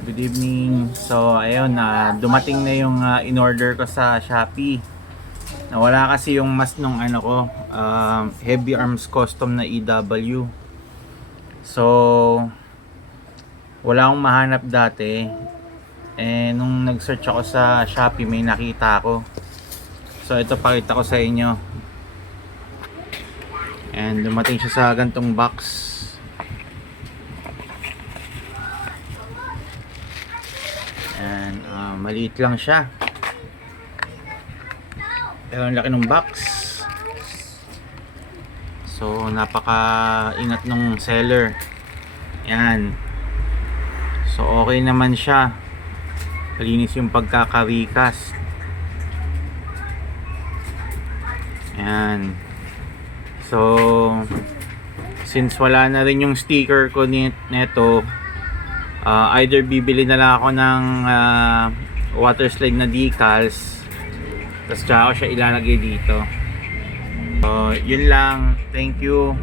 Good evening. So, ayun na dumating na yung in-order ko sa Shopee. Nawala kasi yung mask nung ano ko, Heavy Arms Custom na EW. So, wala akong mahanap dati. Eh, nung nag-search ako sa Shopee, may nakita ako. So, ito pakita ko sa inyo. And dumating siya sa gantong box. And maliit lang siya. Pero ang laki ng box. So napaka-ingat nung seller. Yan. So okay naman siya. Malinis yung pagkakarikas. Yan. So since wala na rin yung sticker ko neto, either bibili na lang ako ng water slide na decals, tapos tsaka ako siya ilalagay dito. So yun lang, thank you.